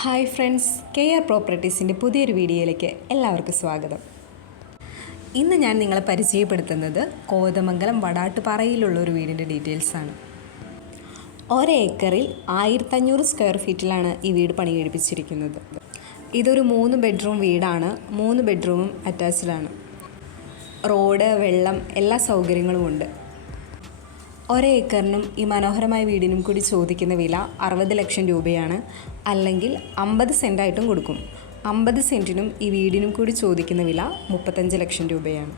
Hi friends K R പ്രോപ്പർട്ടീസിന്റെ പുതിയൊരു വീഡിയോയിലേക്ക് എല്ലാവർക്കും സ്വാഗതം. ഇന്ന് ഞാൻ നിങ്ങളെ പരിചയപ്പെടുത്തുന്നത് കോതമംഗലം വടാട്ടുപാറയിലുള്ള ഒരു വീടിന്റെ ഡീറ്റെയിൽസാണ് ഒരേക്കറിൽ ആയിരത്തഞ്ഞൂറ് സ്ക്വയർ ഫീറ്റിലാണ് ഈ വീട് പണി കഴിപ്പിച്ചിരിക്കുന്നത് ഇതൊരു മൂന്ന് ബെഡ്റൂം വീടാണ് മൂന്ന് ബെഡ്റൂമും അറ്റാച്ച്ഡാണ്. റോഡ് വെള്ളം എല്ലാ സൗകര്യങ്ങളുമുണ്ട്. ഒരേക്കറിനും ഈ മനോഹരമായ വീടിനും കൂടി ചോദിക്കുന്ന വില അറുപത് ലക്ഷം രൂപയാണ്. അല്ലെങ്കിൽ അമ്പത് സെന്റായിട്ടും കൊടുക്കും. അമ്പത് സെന്റിനും ഈ വീടിനും കൂടി ചോദിക്കുന്ന വില മുപ്പത്തഞ്ച് ലക്ഷം രൂപയാണ്.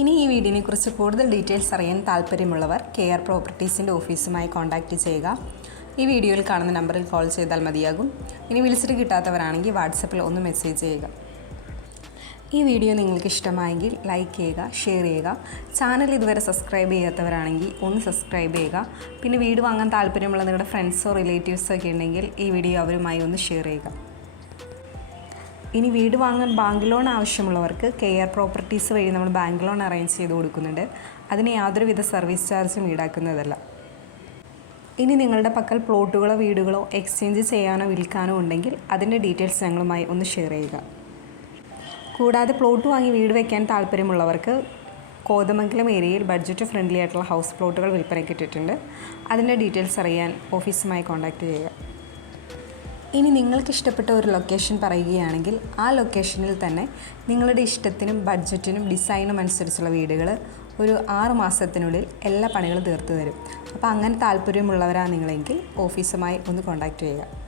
ഇനി ഈ വീടിനെ കുറിച്ച് കൂടുതൽ ഡീറ്റെയിൽസ് അറിയാൻ താല്പര്യമുള്ളവർ കെ ആർ പ്രോപ്പർട്ടീസിന്റെ ഓഫീസുമായി കോൺടാക്റ്റ് ചെയ്യുക. ഈ വീഡിയോയിൽ കാണുന്ന നമ്പറിൽ കോൾ ചെയ്താൽ മതിയാകും. ഇനി വിളിച്ചിട്ട് കിട്ടാത്തവരാണെങ്കിൽ വാട്സപ്പിൽ ഒന്ന് മെസ്സേജ് ചെയ്യുക. ഈ വീഡിയോ നിങ്ങൾക്ക് ഇഷ്ടമായെങ്കിൽ ലൈക്ക് ചെയ്യുക ഷെയർ ചെയ്യുക. ചാനൽ ഇതുവരെ സബ്സ്ക്രൈബ് ചെയ്യാത്തവരാണെങ്കിൽ ഒന്ന് സബ്സ്ക്രൈബ് ചെയ്യുക. പിന്നെ വീട് വാങ്ങാൻ താല്പര്യമുള്ള നിങ്ങളുടെ ഫ്രണ്ട്സോ റിലേറ്റീവ്സോ ഒക്കെ ഉണ്ടെങ്കിൽ ഈ വീഡിയോ അവരുമായി ഒന്ന് ഷെയർ ചെയ്യുക. ഇനി വീട് വാങ്ങാൻ ബാങ്ക് ലോൺ ആവശ്യമുള്ളവർക്ക് കെ ആർ പ്രോപ്പർട്ടീസ് വഴി നമ്മൾ ബാങ്ക് ലോൺ അറേഞ്ച് ചെയ്ത് കൊടുക്കുന്നുണ്ട്. അതിന് യാതൊരുവിധ സർവീസ് ചാർജും ഈടാക്കുന്നതല്ല. ഇനി നിങ്ങളുടെ പക്കൽ പ്ലോട്ടുകളോ വീടുകളോ എക്സ്ചേഞ്ച് ചെയ്യാനോ വിൽക്കാനോ ഉണ്ടെങ്കിൽ അതിന്റെ ഡീറ്റെയിൽസ് ഞങ്ങളുമായി ഒന്ന് ഷെയർ ചെയ്യുക. കൂടാതെ പ്ലോട്ട് വാങ്ങി വീട് വയ്ക്കാൻ താല്പര്യമുള്ളവർക്ക് കോതമംഗലം ഏരിയയിൽ ബഡ്ജറ്റ് ഫ്രണ്ട്ലി ആയിട്ടുള്ള ഹൗസ് പ്ലോട്ടുകൾ വിൽപ്പനയ്ക്ക് ഇട്ടിട്ടുണ്ട്. അതിന്റെ ഡീറ്റെയിൽസ് അറിയാൻ ഓഫീസുമായി കോൺടാക്റ്റ് ചെയ്യുക. ഇനി നിങ്ങൾക്ക് ഇഷ്ടപ്പെട്ട ഒരു ലൊക്കേഷൻ പറയുകയാണെങ്കിൽ ആ ലൊക്കേഷനിൽ തന്നെ നിങ്ങളുടെ ഇഷ്ടത്തിനും ബഡ്ജറ്റിനും ഡിസൈനും അനുസരിച്ചുള്ള വീടുകൾ ഒരു ആറ് മാസത്തിനുള്ളിൽ എല്ലാ പണികളും തീർത്തു തരും. അപ്പോൾ അങ്ങനെ താല്പര്യമുള്ളവരാണ് നിങ്ങളെങ്കിൽ ഓഫീസുമായി ഒന്ന് കോൺടാക്റ്റ് ചെയ്യുക.